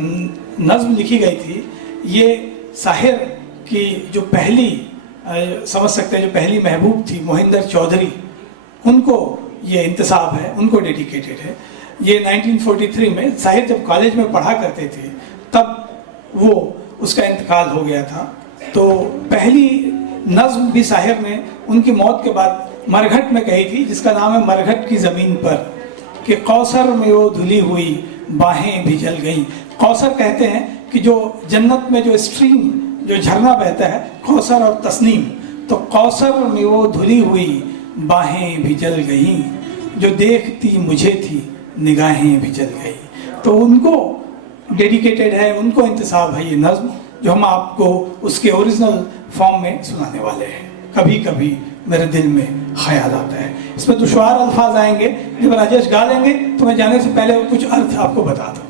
नज़्म लिखी गई थी, ये साहिर की जो पहली समझ सकते हैं जो पहली महबूब थी मोहिंदर चौधरी, उनको ये इंतसाब है, उनको डेडिकेटेड है। ये 1943 में साहिर जब कॉलेज में पढ़ा करते थे तब वो उसका इंतकाल हो गया था। तो पहली नज़्म भी साहिर ने उनकी मौत के बाद मरघट में कही थी, जिसका नाम है मरघट की ज़मीन पर, कि कौसर में वो धुली हुई बाहें भी जल गईं। कौसर कहते हैं कि जो जन्नत में जो स्ट्रीम, जो झरना बहता है, कौसर और तस्नीम, तो कौसर में वो धुली हुई बाहें भी जल गईं, जो देखती मुझे थी निगाहें भी जल गईं। तो उनको डेडिकेटेड है, उनको इंतसाब है ये नज़्म, जो हम आपको उसके ओरिजिनल फॉर्म में सुनाने वाले हैं। कभी कभी मेरे दिल में ख्याल आता है। इसमें दुश्वार अल्फाज आएंगे, जब राजेश गा लेंगे तो मैं जाने से पहले कुछ अर्थ आपको बता दूँ।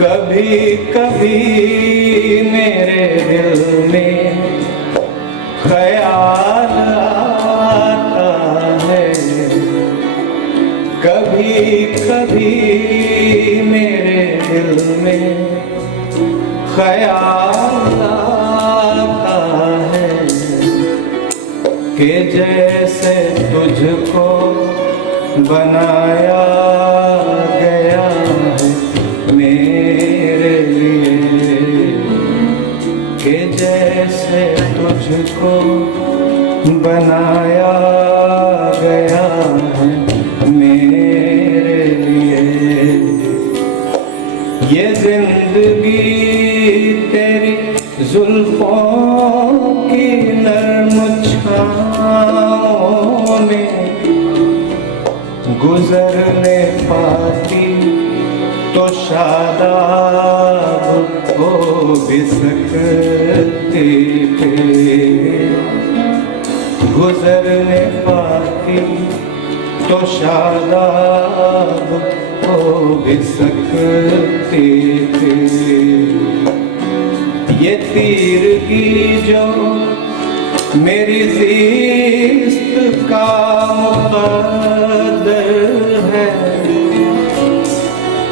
कभी कभी मेरे दिल में ख्याल आता है, कभी कभी मेरे दिल में ख्याल आता है, कि जैसे तुझको बनाया गया है मेरे लिए, कि जैसे तुझको बनाया गया है मेरे लिए। ये जिंदगी तेरी जुल्फों की नर्म छाँव में गुजरने पाती तो शादाब हो भी सकते थे, गुजरने पाती तो शादाब हो भी सकते थे। ये तीरगी जो मेरी ज़िस्त का मुक़द्दर है,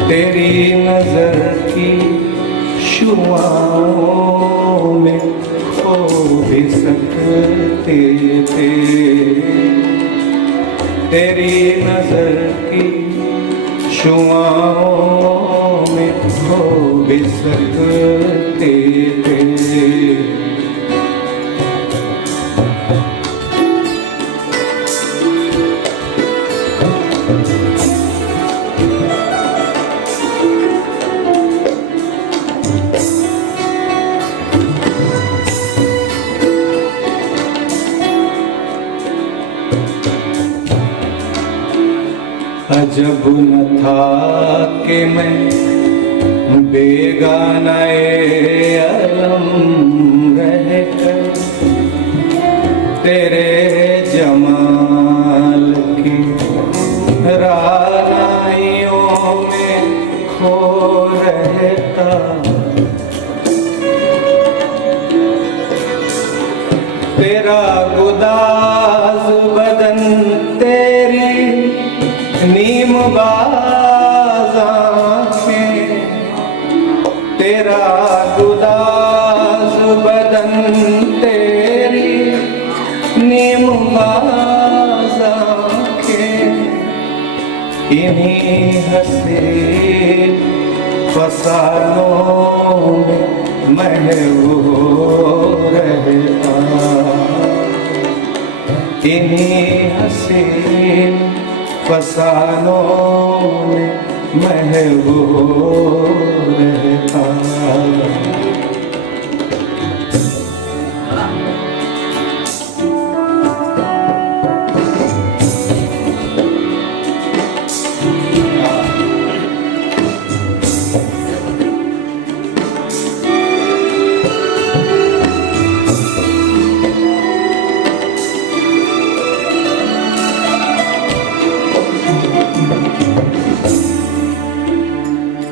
तेरी नजर की शुआओं में खो भी सकते थे, तेरी नजर की शुआओं में खो भी सकते थे। अजब न था कि मैं बेगानाए अलम रहकर तेरे जमाल की रानाइयों में खो रहता। तेरा गुदाज बदन तेरी नीम बाज आँखें, तेरा गुदाज बदन तेरी नीम बाज आँखें, इन्हीं हसीन फसानों में महबूब रहता। इन्हीं हसीन फसानों में महबूब रहता।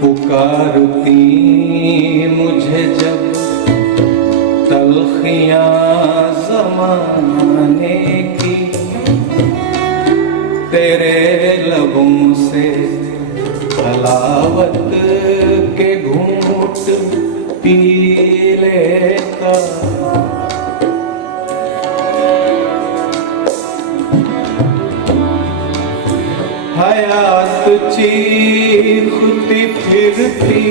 पुकारती मुझे जब तलखियां ज़माने की, तेरे लबों से हलावत के घूंट पी लेता। हयात चीखती फिरती,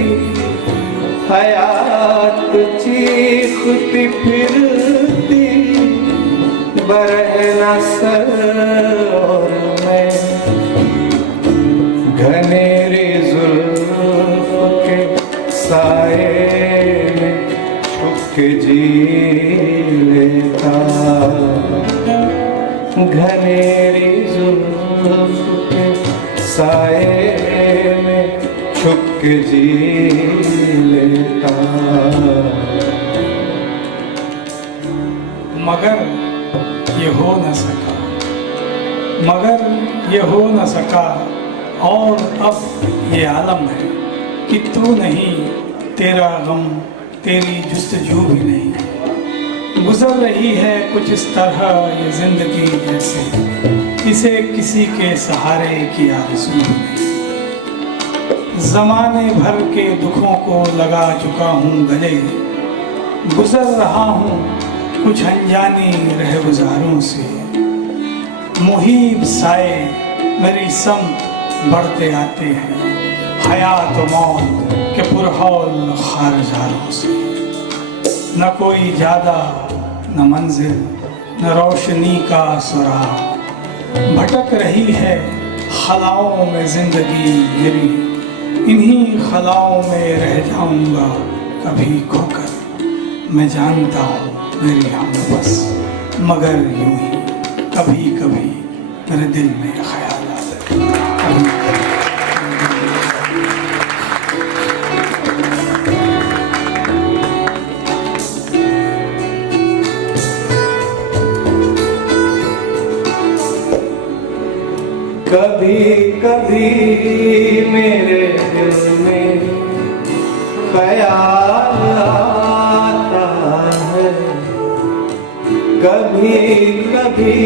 हयात चीखती फिरती, बरहना सर और मैं घनेरी जुल्फ के साए में छुप जी लेता। घनेरी जुल्फ के साए में छुप जी लेता। मगर ये हो न सका, मगर ये हो न सका, और अब ये आलम है कि तू नहीं, तेरा गम, तेरी जुस्तजू भी नहीं। गुजर रही है कुछ इस तरह ये जिंदगी जैसे इसे किसी के सहारे की आरज़ू नहीं। ज़माने भर के दुखों को लगा चुका हूँ गले, गुजर रहा हूँ कुछ अनजानी रहगुजारों से। मुहीब साए मेरी समत बढ़ते आते हैं, हयात व मौत के पुरहौल खारजारों से। न कोई जादा न मंजिल न रोशनी का सुराग, भटक रही है खलाओं में जिंदगी मेरी। इन्हीं खलाओं में रह जाऊंगा कभी खोकर, मैं जानता हूँ मेरी हमबस, मगर यूं ही कभी कभी मेरे दिल में ख्याल आता है। कभी कभी मेरे दिल में ख्याल आता है, कभी कभी